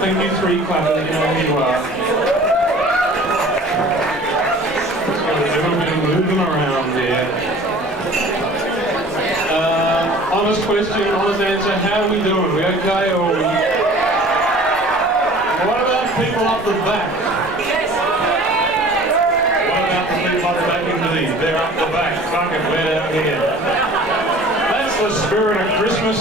Thank you, three clappers, you know who you are. Just got a little bit of moving around there. Honest question, honest answer, how are we doing? We okay or are we... What about people up the back? What about the people up the back indeed? They're up the back. Fuck it, we're down here. That's the spirit of Christmas.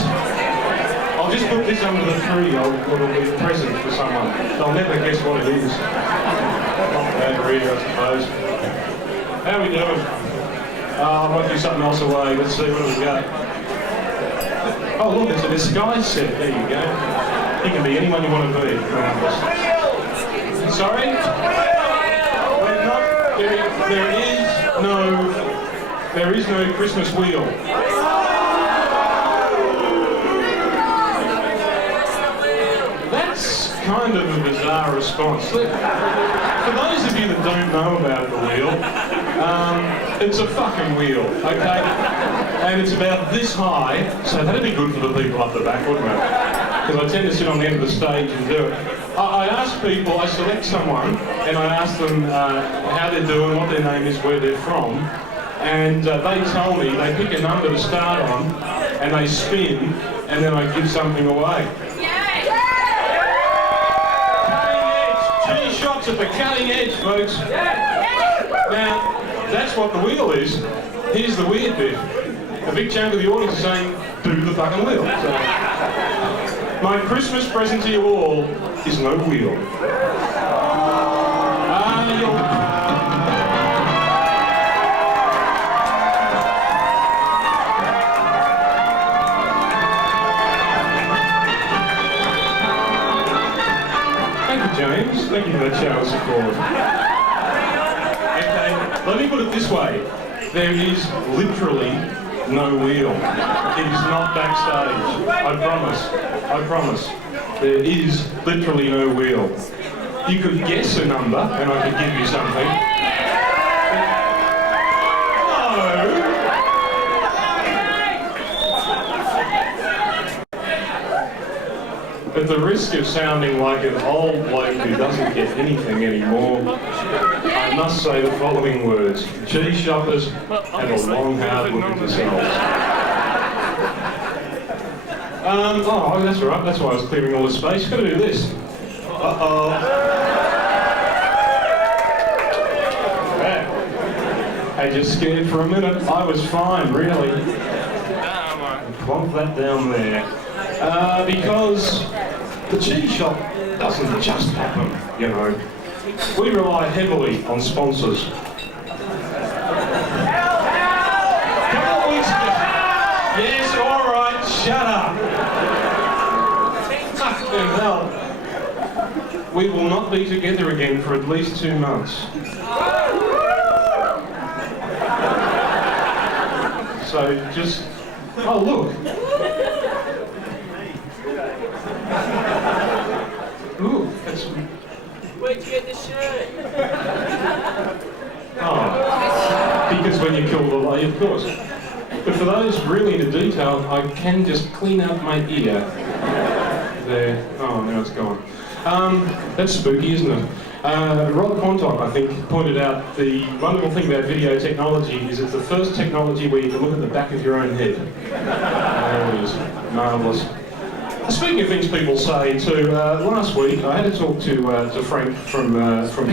I'll just put this under the tree. It'll be a present for someone. They'll never guess what it is. Not bad reader, I suppose. How are we doing? I might do something else away. Let's see, what do we got? Oh look, it's a disguise set. There you go. You can be anyone you want to be. Sorry? We're not, there is no Christmas wheel. That's kind of a bizarre response. For those of you that don't know about the wheel, it's a fucking wheel, okay? And it's about this high, so that'd be good for the people up the back, wouldn't it? Because I tend to sit on the end of the stage and do it. I ask people, I select someone, and I ask them how they're doing, what their name is, where they're from, and they tell me, they pick a number to start on, and they spin, and then I give something away. Shots at the cutting edge, folks. Now, that's what the wheel is. Here's the weird bit. A big chunk of the audience is saying, do the fucking wheel. So, my Christmas present to you all is no wheel. James, thank you for that show of support. Okay, let me put it this way. There is literally no wheel. It is not backstage. I promise. There is literally no wheel. You could guess a number and I could give you something. At the risk of sounding like an old bloke who doesn't get anything anymore, I must say the following words. Cheese shoppers, have a long, hard look at yourselves. Oh, that's all right. That's why I was clearing all the space. Got to do this. Uh-oh. I just scared for a minute. I was fine, really. Plonk that down there. Because the cheese shop doesn't just happen, you know. We rely heavily on sponsors. Yes, all right, shut up. Fucking hell. We will not be together again for at least 2 months. So just, oh look. Ooh, that's... Where'd you get this shirt? Oh, because when you kill the light, of course. But for those really into detail, I can just clean out my ear. There. Oh, now it's gone. That's spooky, isn't it? Rod Quantock, I think, pointed out the wonderful thing about video technology is it's the first technology where you can look at the back of your own head. There it is. Marvellous. Speaking of things people say too, last week I had to talk to Frank from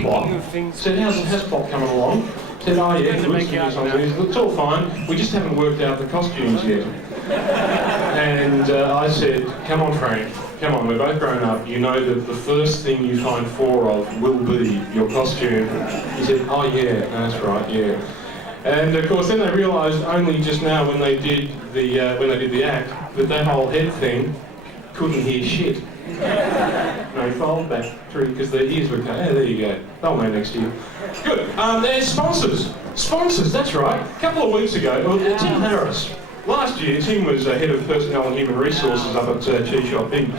Plot. Said, how's Plot coming along? Said, oh yeah, it's all fine. We just haven't worked out the costumes yet. And I said, come on Frank, come on, we're both grown up. You know that the first thing you find 4 of will be your costume. He said, oh yeah, that's right, yeah. And of course then they realised only just now when they did the act that whole head thing couldn't hear shit. No, fold back through because their ears were cut. Oh, there you go. They'll know next year. Good. There's sponsors. Sponsors, that's right. A couple of weeks ago, Tim Harris. Last year, Tim was head of personnel and human resources up at Cheese Shop, big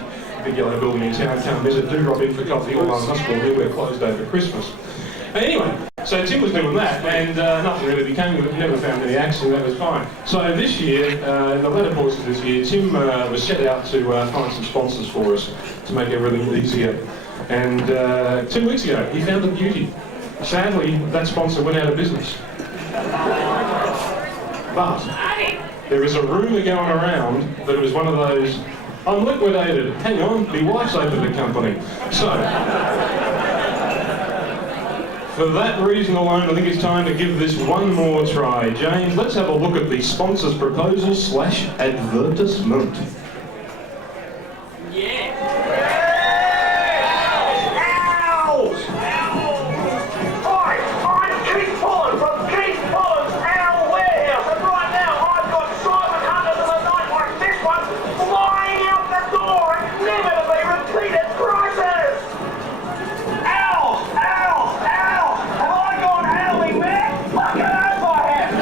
yellow building in town. Come visit, do drop in for coffee or one hospital. We're closed over Christmas. Anyway, So Tim was doing that, and nothing really became of it. He never found any action. That was fine. So this year, in the latter portion of this year, Tim was set out to find some sponsors for us to make everything easier. And 2 weeks ago, he found a beauty. Sadly, that sponsor went out of business. But there is a rumour going around that it was one of those, I'm liquidated, hang on, my wife's opened the company. So, for that reason alone, I think it's time to give this one more try. James, let's have a look at the sponsor's proposal / advertisement. Yeah. Hi, I'm Keith Pollen from Keith Pollen's Owl Warehouse, and right now I've got Simon Hunters of the night like this one flying out the door at never to be repeated prices. Owls, owls, owls! Have I gone owly mad? Fucking oath I have!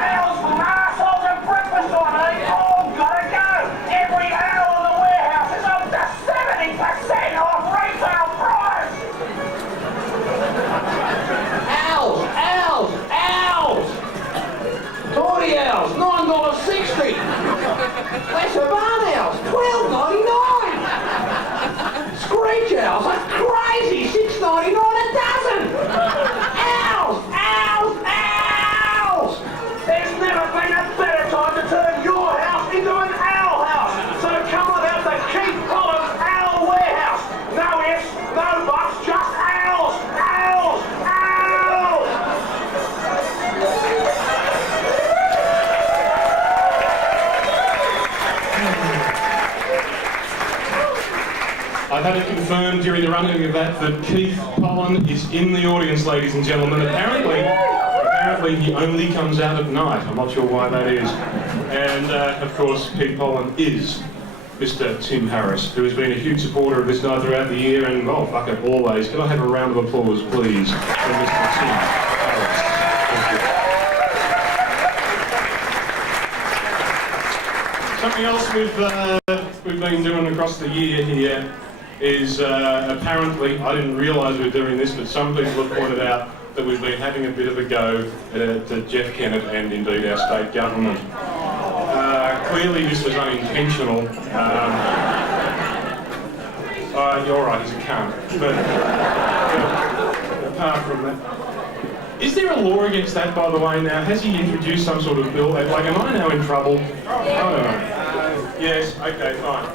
Owls from arseholes and breakfast on me, all gotta go! Every owl in the warehouse is up to 70% off retail price! Owls! Owls! Owls! Tawny owls, $9.60. Lesser barn owls, $12.99. Screech owls are crazy, $6.99 a dozen. Owls! Owls! Owls! There's never been a better time to turn your house into an owl house. So come on out to Keith Pollen's Owl Warehouse. No ifs, no buts, just owls, owls, owls. I've had it confirmed during the running of that Keith Pollen is in the audience, ladies and gentlemen. Apparently he only comes out at night. I'm not sure why that is. And of course, Keith Pollen is Mr. Tim Harris, who has been a huge supporter of this night throughout the year, and oh, fuck it, always. Can I have a round of applause, please, for Mr. Tim Harris? Thank you. Something else we've been doing across the year here is apparently, I didn't realise we were doing this, but some people have pointed out that we've been having a bit of a go at Jeff Kennett and indeed our state government. Clearly this was unintentional. You're all right, he's a cunt. But apart from that, is there a law against that, by the way, now? Has he introduced some sort of bill? Like, am I now in trouble? I don't know. Yes, okay, fine.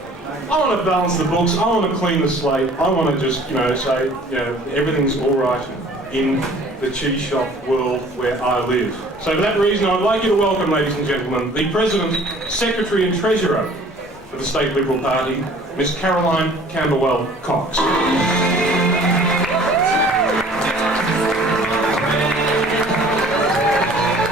I want to balance the books, I want to clean the slate, I want to just, say, everything's all right in the cheese shop world where I live. So for that reason, I'd like you to welcome, ladies and gentlemen, the President, Secretary and Treasurer for the State Liberal Party, Miss Caroline Camberwell Cox.